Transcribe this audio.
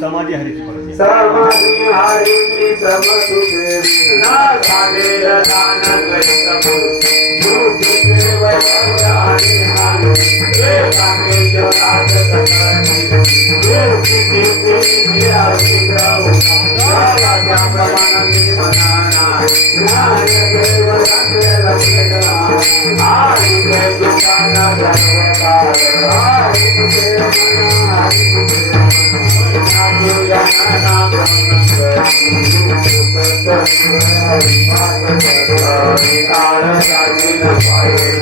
समाधी हरीची समाधी हरीची समसुखे ना झालेल दान मूर्ती वैभवानी हानी हे कामेश्वरात सकळी हे किती आरती गाऊ त्या प्रमाणाने मनाना ज्ञान देव सांगे लक्षणा आई के दुकाना सर्वकाळ आई तुझे मना आई तुझे